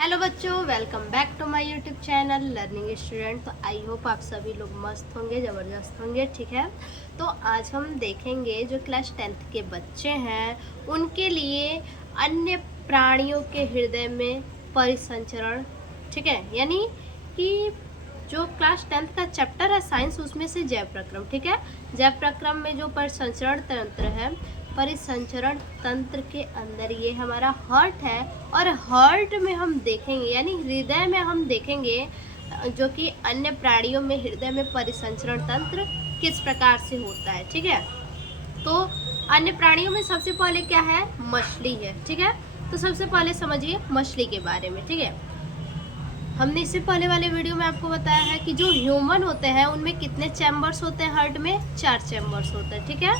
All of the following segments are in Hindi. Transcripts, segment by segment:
हेलो बच्चों, welcome back to my YouTube channel learning student. तो आई होप आप सभी लोग मस्त होंगे, ज़बरदस्त होंगे। ठीक है, तो आज हम देखेंगे जो क्लास 10th के बच्चे हैं उनके लिए अन्य प्राणियों के हृदय में परिसंचरण। ठीक है, यानी कि जो क्लास 10th का चैप्टर है साइंस, उसमें से जैव प्रक्रम। ठीक है, जैव प्रक्रम में जो परिसंचरण तंत्र है, परिसंचरण तंत्र के अंदर ये हमारा हार्ट है, और हार्ट में हम देखेंगे यानी हृदय में हम देखेंगे जो कि अन्य प्राणियों में हृदय में परिसंचरण तंत्र किस प्रकार से होता है। ठीक है, तो अन्य प्राणियों में सबसे पहले क्या है, मछली है। ठीक है, तो सबसे पहले समझिए मछली के बारे में। ठीक है, हमने इससे पहले वाले वीडियो में आपको बताया है कि जो ह्यूमन होते हैं उनमें कितने चैम्बर्स होते हैं, हार्ट में 4 चैम्बर्स होते हैं। ठीक है,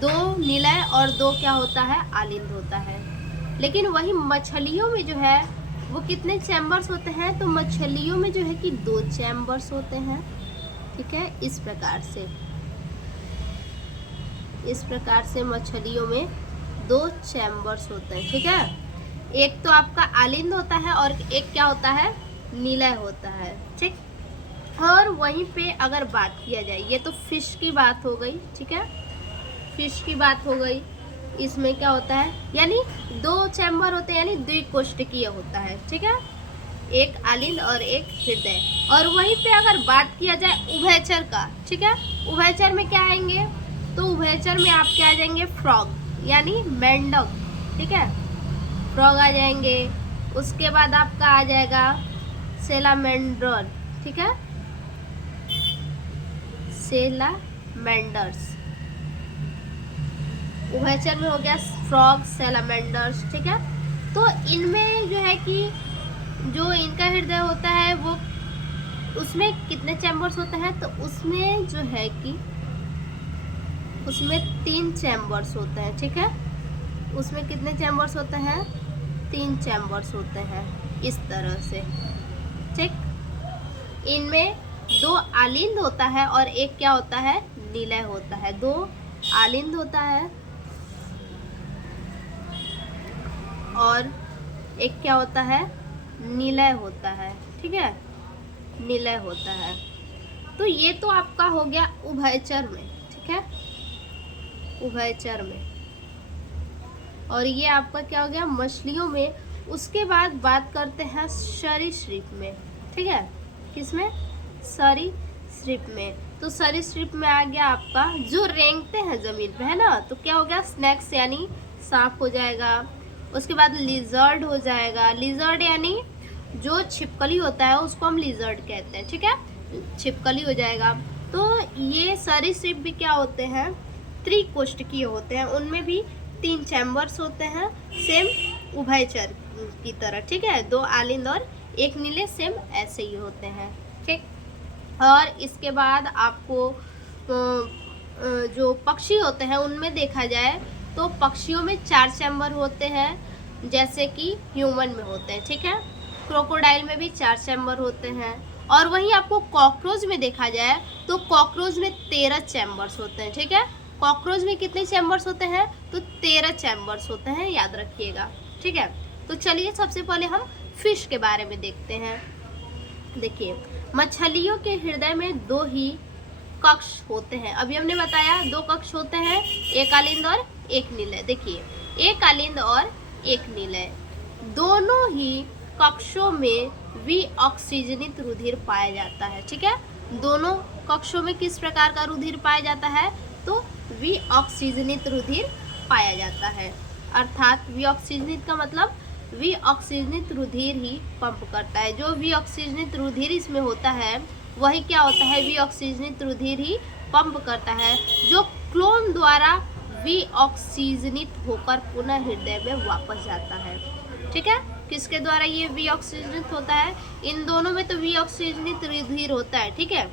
2 निलय और 2 क्या होता है, आलिंद होता है। लेकिन वही मछलियों में जो है वो कितने चैम्बर्स होते हैं, तो मछलियों में जो है कि 2 चैम्बर्स होते हैं। ठीक है, इस प्रकार से मछलियों में 2 चैम्बर्स होते हैं। ठीक है, एक तो आपका आलिंद होता है और एक क्या होता है, निलय होता है। ठीक, और वहीं पे अगर बात किया जाए, ये तो फिश की बात हो गई। ठीक है, फिश की बात हो गई। इसमें क्या होता है, यानी 2 चैम्बर होते हैं, यानी द्विकोष्ठकीय होता है। ठीक है, एक आलिंद और एक हृदय। और वहीं पे अगर बात किया जाए उभयचर का, ठीक है, उभयचर में क्या आएंगे, तो उभयचर में आप क्या आ जाएंगे, फ्रॉग यानी मेंढक। ठीक है, फ्रॉग आ जाएंगे। उसके बाद आपका आ जाएगा सेलामेंडर। ठीक है, सेलामेंडर्स उभयचर में हो गया, फ्रॉग, सेलामेंडर्स। ठीक है, तो इनमें जो है कि जो इनका हृदय होता है वो उसमें कितने चैम्बर्स होते हैं, तो उसमें जो है कि उसमें 3 चैम्बर्स होते हैं। ठीक है, उसमें कितने चैम्बर्स होते हैं, 3 चैम्बर्स होते हैं इस तरह से। ठीक, इनमें 2 आलिंद होता है और एक क्या होता है, निलय होता है। 2 आलिंद होता है और एक क्या होता है, निलय होता है। ठीक है, निलय होता है। तो ये तो आपका हो गया उभयचर में। ठीक है, उभयचर में, और ये आपका क्या हो गया, मछलियों में। उसके बाद बात करते हैं सरीसृप में। ठीक है, किसमें, सरीसृप में। तो सरीसृप में आ गया आपका जो रेंगते हैं जमीन पे, है ना, तो क्या हो गया, स्नेक्स यानी सांप हो जाएगा। उसके बाद लिजर्ड हो जाएगा। लिजर्ड यानी जो छिपकली होता है उसको हम लिजर्ड कहते हैं। ठीक है, छिपकली हो जाएगा। तो ये सरीसृप भी क्या होते हैं, त्रिकोष्ठकीय होते हैं। उनमें भी 3 चैम्बर्स होते हैं, सेम उभयचर की तरह। ठीक है, 2 आलिंद और एक नीले, सेम ऐसे ही होते हैं। ठीक, और इसके बाद आपको जो पक्षी होते हैं उनमें देखा जाए तो पक्षियों में 4 चैम्बर होते हैं, जैसे कि ह्यूमन में होते हैं। ठीक है, क्रोकोडाइल में भी 4 चैम्बर होते हैं। और वहीं आपको कॉकरोच में देखा जाए तो कॉकरोच में 13 चैम्बर्स होते हैं। ठीक है, कॉकरोच में कितने चैम्बर्स होते हैं, तो 13 चैम्बर्स होते हैं, याद रखिएगा। ठीक है, तो चलिए सबसे पहले हम फिश के बारे में देखते हैं। देखिए, मछलियों के हृदय में 2 ही कक्ष होते हैं। अभी हमने बताया 2 कक्ष होते हैं, एक आलिंद और एक निलय। देखिए, एक आलिंद और एक निलय, दोनों ही कक्षों में विऑक्सीजनित रुधिर पाया जाता है। ठीक है, दोनों कक्षों में किस प्रकार का रुधिर पाया जाता है, तो विऑक्सीजनित रुधिर पाया जाता है। अर्थात विऑक्सीजनित का मतलब विऑक्सीजनित रुधिर ही पंप करता है। जो विऑक्सीजनित रुधिर इसमें होता है वही क्या होता है, विऑक्सीजनित रुधिर ही पंप करता है, जो क्लोन द्वारा विऑक्सीजनित होकर पुनः हृदय में वापस जाता है। ठीक है, किसके द्वारा ये विऑक्सीजनित होता है, इन दोनों में तो विऑक्सीजनित रुधिर होता है। ठीक है,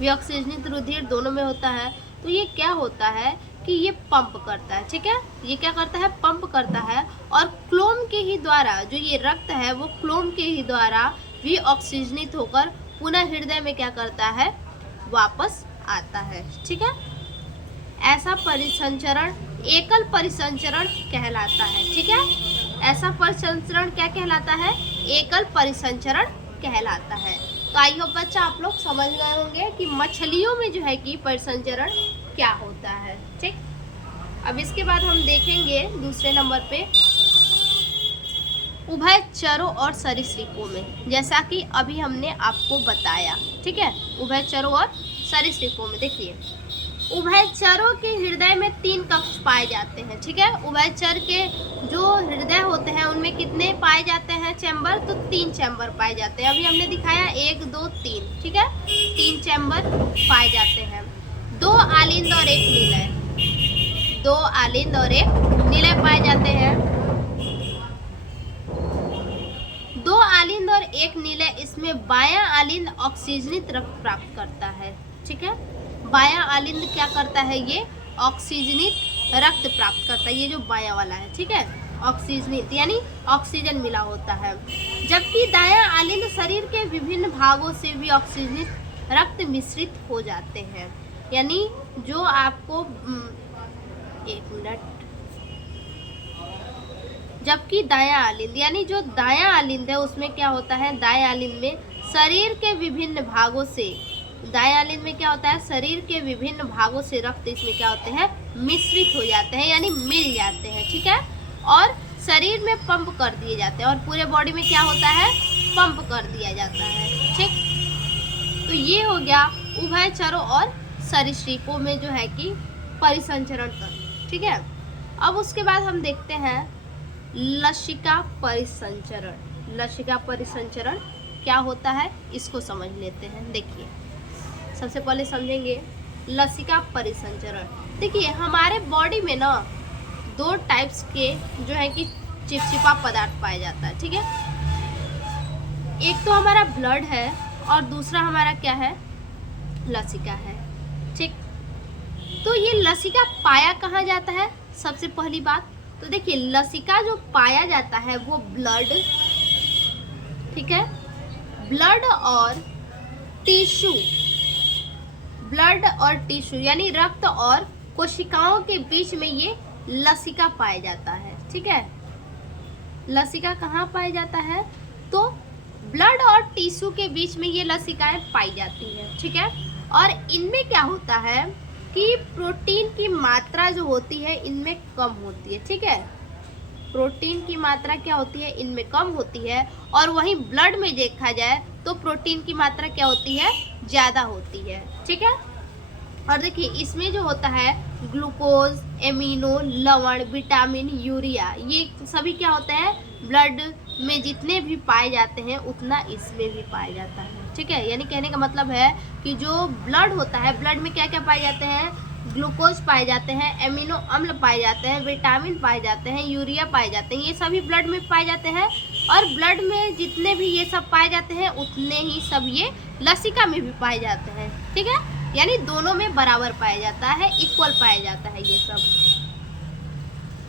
विऑक्सीजनित रुधिर दोनों में होता है। तो ये क्या होता है कि ये पंप करता है। ठीक है, ये क्या करता है, पंप करता है, और क्लोम के ही द्वारा जो ये रक्त है वो क्लोम के ही द्वारा विऑक्सीजनित होकर पुनः हृदय में क्या करता है, वापस आता है। ठीक है, ऐसा परिसंचरण एकल परिसंचरण कहलाता है। ठीक है, ऐसा परिसंचरण क्या कहलाता है? एकल परिसंचरण कहलाता है। तो आई होप बच्चा आप लोग समझ गए होंगे कि मछलियों में जो है कि परिसंचरण क्या होता है। ठीक, अब इसके बाद हम देखेंगे दूसरे नंबर पे उभयचरों और सरीसृपों में, जैसा कि अभी हमने आपको बताया। ठीक है, उभयचरों और सरीसृपों में देखिए, उभयचरों के हृदय में 3 कक्ष पाए जाते हैं। ठीक है, उभयचर के जो हृदय होते हैं उनमें कितने पाए जाते हैं चैम्बर? तो 3 चैम्बर पाए जाते हैं। अभी हमने दिखाया 1 2 3। ठीक है, 3 चैम्बर पाए जाते हैं। 2 आलिंद और 1 निलय, 2 आलिंद और 1 निलय पाए जाते हैं। 2 आलिंद और 1 निलय, इसमें बायां आलिंद ऑक्सीजनित रक्त प्राप्त करता है। ठीक है, बायां आलिंद क्या करता है? ये ऑक्सीजनित रक्त प्राप्त करता है, ये जो बायां वाला है। ठीक है, ऑक्सीजनित यानी ऑक्सीजन मिला होता है। जबकि दायां आलिंद शरीर के विभिन्न भागों से भी ऑक्सीजनित रक्त मिश्रित हो जाते हैं। यानी जो आपको 1 मिनट, जबकि दायां आलिंद यानी जो दायां आलिंद है उसमें क्या होता है? दायां आलिंद में शरीर के विभिन्न भागों से, दायां आलिंद में क्या होता है? शरीर के विभिन्न भागों से रक्त इसमें क्या होते हैं? मिश्रित हो जाते हैं, यानी मिल जाते हैं। ठीक है, और शरीर में पंप कर दिए जाते हैं, और पूरे बॉडी में क्या होता है? पंप कर दिया जाता है। ठीक, तो ये हो गया उभयचरों और सरीसृपों में जो है कि परिसंचरण तंत्र। ठीक है, अब उसके बाद हम देखते हैं लसिका परिसंचरण। लसिका परिसंचरण क्या होता है इसको समझ लेते हैं। देखिए, सबसे पहले समझेंगे लसिका परिसंचरण। देखिए, हमारे बॉडी में ना 2 टाइप्स के जो है कि चिपचिपा पदार्थ पाया जाता है। ठीक है, एक तो हमारा ब्लड है और दूसरा हमारा क्या है? लसिका है। ठीक, तो ये लसिका पाया कहाँ जाता है? सबसे पहली बात तो देखिए, लसिका जो पाया जाता है वो ब्लड, ठीक है, ब्लड और टिश्यू, ब्लड और टिश्यू यानी रक्त और कोशिकाओं के बीच में ये लसिका पाया जाता है। ठीक है, लसिका कहाँ पाया जाता है? तो ब्लड और टिश्यू के बीच में ये लसिकाएं पाई जाती हैं। ठीक है, और इनमें क्या होता है कि प्रोटीन की मात्रा जो होती है इनमें कम होती है। ठीक है, प्रोटीन की मात्रा क्या होती है? इनमें कम होती है, और वहीं ब्लड में देखा जाए तो प्रोटीन की मात्रा क्या होती है? ज़्यादा होती है। ठीक है, और देखिए इसमें जो होता है ग्लूकोज, एमिनो, लवण, विटामिन, यूरिया, ये सभी क्या होता है? ब्लड में जितने भी पाए जाते हैं उतना इसमें भी पाया जाता है। ठीक है, यानी कहने का मतलब है कि जो ब्लड होता है, ब्लड में क्या क्या पाए जाते हैं? ग्लूकोज पाए जाते हैं, एमिनो अम्ल पाए जाते हैं, विटामिन पाए जाते हैं, यूरिया पाए जाते हैं, ये सभी ब्लड में पाए जाते हैं। और ब्लड में जितने भी ये सब पाए जाते हैं उतने ही सब ये लसिका में भी पाए जाते हैं। ठीक है, यानी दोनों में बराबर पाया जाता है, इक्वल पाया जाता है ये सब।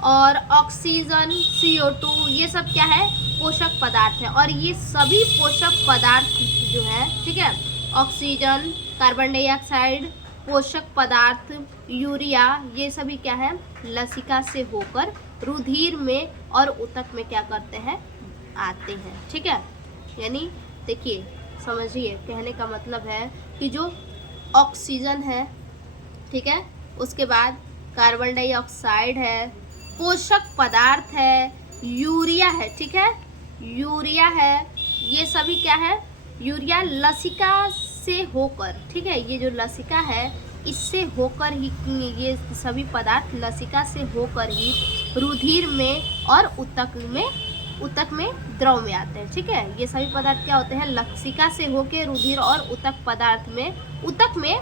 और ऑक्सीजन, CO2 ये सब क्या है? पोषक पदार्थ है, और ये सभी पोषक पदार्थ जो है, ठीक है, ऑक्सीजन, कार्बन डाइऑक्साइड, पोषक पदार्थ, यूरिया, ये सभी क्या है? लसिका से होकर रुधिर में और ऊतक में क्या करते हैं? आते हैं। ठीक है, यानी देखिए समझिए, कहने का मतलब है कि जो ऑक्सीजन है, ठीक है, उसके बाद कार्बन डाइऑक्साइड है, पोषक पदार्थ है, यूरिया है, ठीक है, यूरिया है, ये सभी क्या है? यूरिया लसिका से होकर, ठीक है, ये जो लसिका है इससे होकर ही ये सभी पदार्थ लसिका से होकर ही रुधिर में और ऊतक में द्रव में आते हैं। ठीक है, ये सभी पदार्थ क्या होते हैं? लसिका से होकर रुधिर और ऊतक में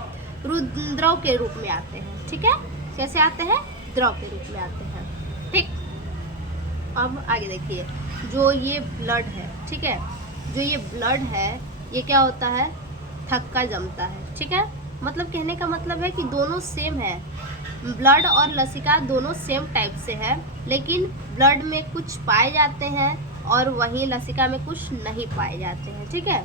द्रव के रूप में आते हैं। ठीक है, कैसे आते हैं? द्रव के रूप में आते हैं। ठीक, अब आगे देखिए, जो ये ब्लड है, ठीक है, जो ये ब्लड है ये क्या होता है? थक्का जमता है। ठीक है, मतलब कहने का मतलब है कि दोनों सेम है, ब्लड और लसिका दोनों सेम टाइप से है, लेकिन ब्लड में कुछ पाए जाते हैं और वहीं लसिका में कुछ नहीं पाए जाते हैं। ठीक है,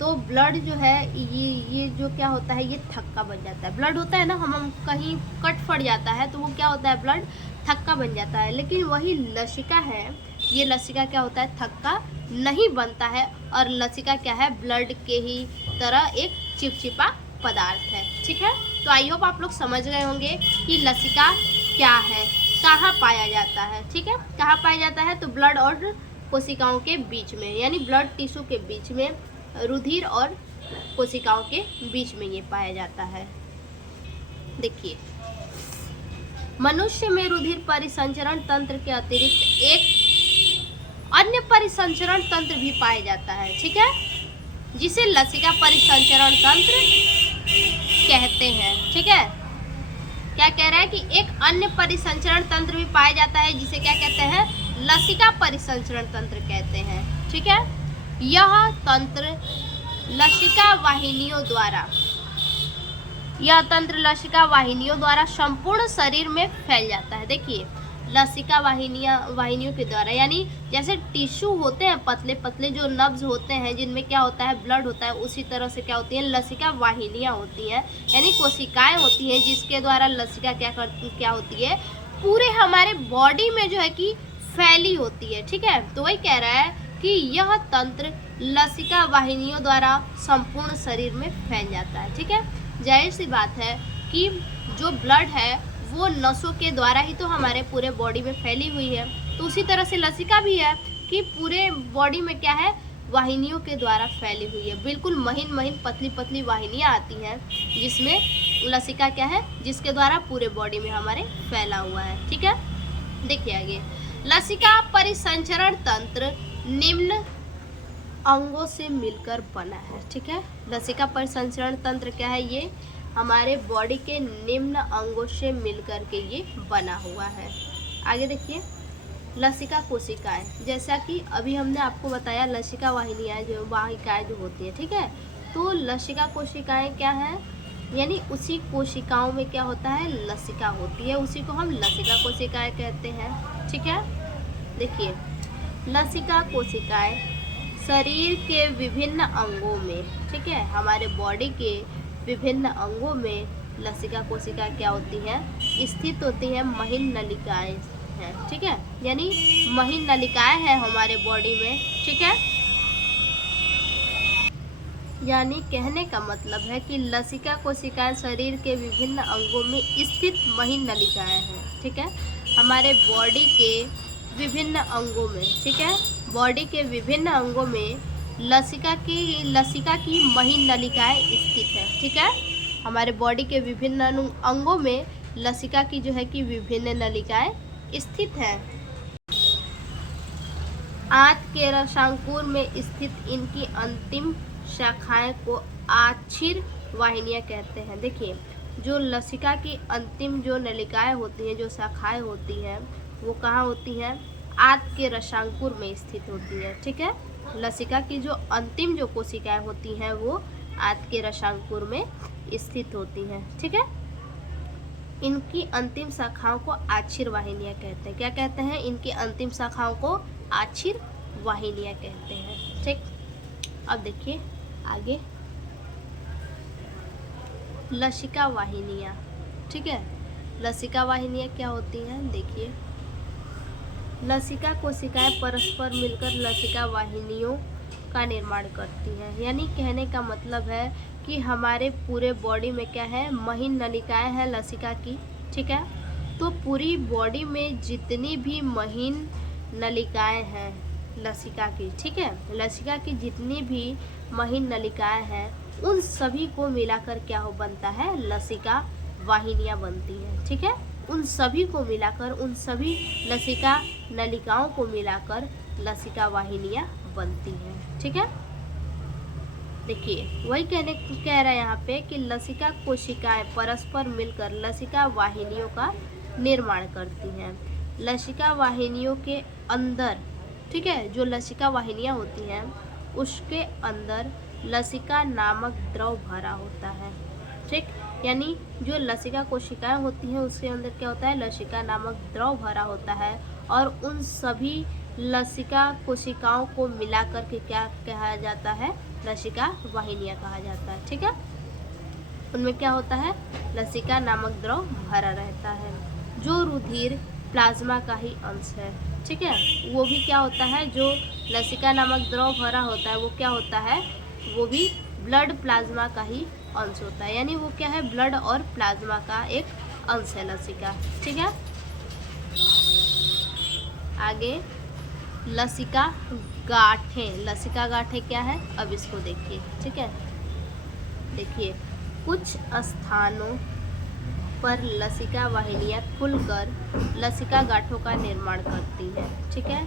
तो ब्लड जो है ये जो क्या होता है, ये थक्का बन जाता है। ब्लड होता है ना, हम कहीं कट फट जाता है तो वो क्या होता है, ब्लड थक्का बन जाता है। लेकिन वही लसिका है, ये लसिका क्या होता है, थक्का नहीं बनता है। और लसिका क्या है, ब्लड के ही तरह एक चिपचिपा पदार्थ है। ठीक है, तो आई होप आप लोग समझ गए होंगे कि लसिका क्या है, कहाँ पाया जाता है। ठीक है, कहाँ पाया जाता है, तो ब्लड और कोशिकाओं के बीच में, यानी ब्लड टिश्यू के बीच में, रुधिर और कोशिकाओं के बीच में ये पाया जाता है। देखिए, मनुष्य में रुधिर परिसंचरण तंत्र के अतिरिक्त एक अन्य परिसंचरण तंत्र भी पाया जाता है। ठीक है, जिसे लसिका परिसंचरण तंत्र कहते हैं। ठीक है, क्या कह रहा है कि एक अन्य परिसंचरण तंत्र भी पाया जाता है, जिसे क्या कहते हैं, लसिका परिसंचरण तंत्र कहते हैं। ठीक है, यह तंत्र लसिका वाहिनियों द्वारा संपूर्ण शरीर में फैल जाता है। देखिए, लसिका वाहिनियों के द्वारा, यानी जैसे टिश्यू होते हैं पतले पतले जो नब्ज होते हैं जिनमें क्या होता है, ब्लड होता है, उसी तरह से क्या होती है, लसिका वाहिनियाँ होती हैं, यानी कोशिकाएं होती हैं जिसके द्वारा लसिका क्या होती है, पूरे हमारे बॉडी में जो है कि फैली होती है। ठीक है, तो वही कह रहा है कि यह तंत्र लसिका वाहिनियों द्वारा संपूर्ण शरीर में फैल जाता है। ठीक है, जाहिर सी बात है कि जो ब्लड है वो नसों के द्वारा ही तो हमारे पूरे बॉडी में फैली हुई है, तो उसी तरह से लसिका भी है कि पूरे बॉडी में क्या है, वाहिनियों के द्वारा फैली हुई है। बिल्कुल महीन महीन पतली पतली वाहिनियाँ आती हैं जिसमें लसिका क्या है, जिसके द्वारा पूरे बॉडी में हमारे फैला हुआ है। ठीक है, देखिए आगे, लसिका परिसंचरण तंत्र निम्न अंगों से मिलकर बना है। ठीक है, लसिका परिसंचरण तंत्र क्या है, ये हमारे बॉडी के निम्न अंगों से मिलकर के ये बना हुआ है। आगे देखिए, लसिका कोशिकाएं, जैसा कि अभी हमने आपको बताया लसिका वाहिनियाँ जो वाहिकाएं जो होती है। ठीक है, तो लसिका कोशिकाएं क्या है, यानी उसी कोशिकाओं में क्या होता है, लसिका होती है, उसी को हम लसिका कोशिकाएं कहते हैं। ठीक है, देखिए, लसिका कोशिकाएं शरीर के विभिन्न अंगों में, ठीक है, हमारे बॉडी के विभिन्न अंगों में लसिका कोशिका क्या होती है, स्थित होती है, महीन नलिकाएं हैं। ठीक है, यानी महीन नलिकाएं हैं हमारे बॉडी में। ठीक है, यानी कहने का मतलब है कि लसिका कोशिकाएं शरीर के विभिन्न अंगों में स्थित महीन नलिकाएं हैं। ठीक है, हमारे बॉडी के विभिन्न अंगों में, ठीक है, बॉडी के विभिन्न अंगों में लसिका की महीन नलिकाएं स्थित है। ठीक है, हमारे बॉडी के विभिन्न अंगों में लसिका की जो है कि विभिन्न नलिकाएं स्थित हैं। आंत के रसांकुर में स्थित इनकी अंतिम शाखाएं को आछिर वाहिनियां कहते हैं। देखिए, जो लसिका की अंतिम जो नलिकाएं होती हैं, जो शाखाएं होती हैं, वो कहाँ होती हैं, आंत के रसांकुर में स्थित होती है। ठीक है, लसिका की जो अंतिम जो कोशिकाएं होती हैं वो आंत के रसांकुर में स्थित होती हैं। ठीक है, इनकी अंतिम शाखाओं को आछिर वाहिनियां कहते हैं। क्या कहते हैं, इनकी अंतिम शाखाओं को आछिर वाहिनियां कहते हैं। ठीक, अब देखिए आगे, लसिका वाहिनियां। ठीक है, लसिका वाहिनियां क्या होती हैं, देखिए, लसिका कोशिकाएं परस्पर मिलकर लसिका वाहिनियों का निर्माण करती हैं। यानी कहने का मतलब है कि हमारे पूरे बॉडी में क्या है, महीन नलिकाएं हैं लसिका की। ठीक है, तो पूरी बॉडी में जितनी भी महीन नलिकाएं हैं लसिका की, ठीक है, लसिका की जितनी भी महीन नलिकाएं हैं उन सभी को मिलाकर क्या हो बनता है, लसिका वाहिनियां बनती हैं। ठीक है, उन सभी को मिलाकर, उन सभी लसिका नलिकाओं को मिलाकर लसिका वाहिनियां बनती हैं। ठीक है, देखिए वही कह रहा है यहाँ पे कि लसिका कोशिकाएं परस्पर मिलकर लसिका वाहिनियों का निर्माण करती हैं। लसिका वाहिनियों के अंदर, ठीक है, जो लसिका वाहिनियां होती हैं उसके अंदर लसिका नामक द्रव भरा होता है। ठीक, यानी जो लसिका कोशिकाएं होती हैं उसके अंदर क्या होता है, लसिका नामक द्रव भरा होता है और उन सभी लसिका कोशिकाओं को मिलाकर के क्या कहा जाता है? लसिका वाहिनियाँ कहा जाता है। ठीक है, उनमें क्या होता है? लसिका नामक द्रव भरा रहता है, जो रुधिर प्लाज्मा का ही अंश है। ठीक है, वो भी क्या होता है? जो लसिका नामक द्रव भरा होता है वो क्या होता है? वो भी ब्लड प्लाज्मा का ही अंश होता है, यानी वो क्या है? ब्लड और प्लाज्मा का एक अंश है लसिका। ठीक है, आगे लसिका गांठें। लसिका गांठें क्या है? अब इसको देखिए। ठीक है, देखिए कुछ स्थानों पर लसिका वाहिनियाँ खुलकर लसिका गांठों का निर्माण करती हैं। ठीक है,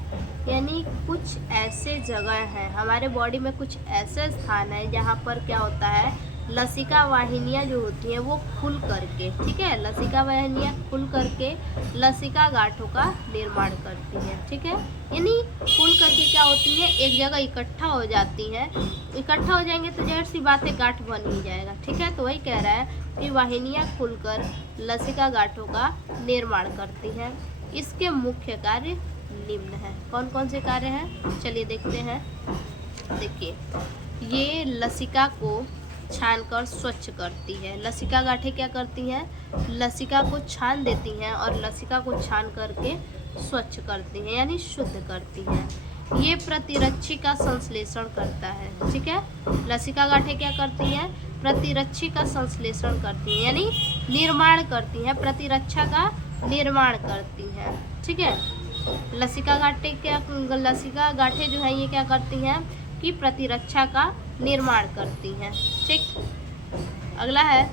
यानी कुछ ऐसे जगह हैं हमारे बॉडी में, कुछ ऐसे स्थान है जहाँ पर क्या होता है? लसिका वाहिनियाँ जो होती हैं वो खुल करके, ठीक है, लसिका वाहिनियाँ खुल करके लसिका गांठों का निर्माण करती हैं। ठीक है, यानी खुल करके क्या होती है? एक जगह इकट्ठा हो जाती हैं। इकट्ठा हो जाएंगे तो जाहिर सी बात है गांठ बन ही जाएगा। ठीक है, तो वही कह रहा है कि वाहिनियाँ खुलकर लसिका गांठों का निर्माण करती हैं। इसके मुख्य कार्य निम्न हैं। कौन कौन से कार्य हैं? चलिए देखते हैं। देखिए, ये लसिका को छानकर स्वच्छ करती है। लसिका गांठें क्या करती हैं? लसिका को छान देती हैं और लसिका को छान करके स्वच्छ करती हैं, यानी शुद्ध करती हैं। ये प्रतिरक्षी का संश्लेषण करता है। ठीक है, लसिका गांठें क्या करती हैं? प्रतिरक्षी का संश्लेषण करती हैं, यानी निर्माण करती हैं, प्रतिरक्षा का निर्माण करती हैं। ठीक है, लसिका गांठें जो है ये क्या करती हैं? कि प्रतिरक्षा का निर्माण करती हैं। ठीक, अगला है,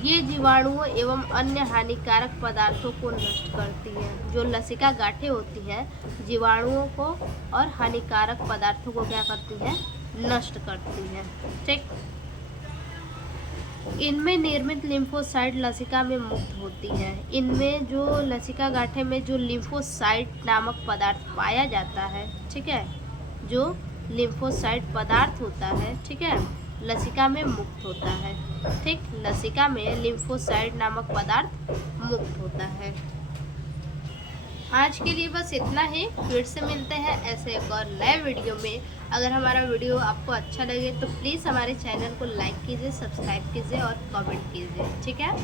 ये जीवाणुओं एवं अन्य हानिकारक पदार्थों को नष्ट करती हैं। जो लसिका गांठें होती हैं जीवाणुओं को और हानिकारक पदार्थों को क्या करती हैं? नष्ट करती हैं। ठीक, इनमें निर्मित लिम्फोसाइट लसिका में मुक्त होती है। इनमें जो लसिका गांठें में जो लिम्फोसाइट नामक पदार्थ पाया जाता है, ठीक है, जो लिम्फोसाइट पदार्थ होता है, ठीक है, लसिका में मुक्त होता है। ठीक, लसिका में लिम्फोसाइट नामक पदार्थ मुक्त होता है। आज के लिए बस इतना ही। फिर से मिलते हैं ऐसे एक और नए वीडियो में। अगर हमारा वीडियो आपको अच्छा लगे तो प्लीज़ हमारे चैनल को लाइक कीजिए, सब्सक्राइब कीजिए और कमेंट कीजिए। ठीक है।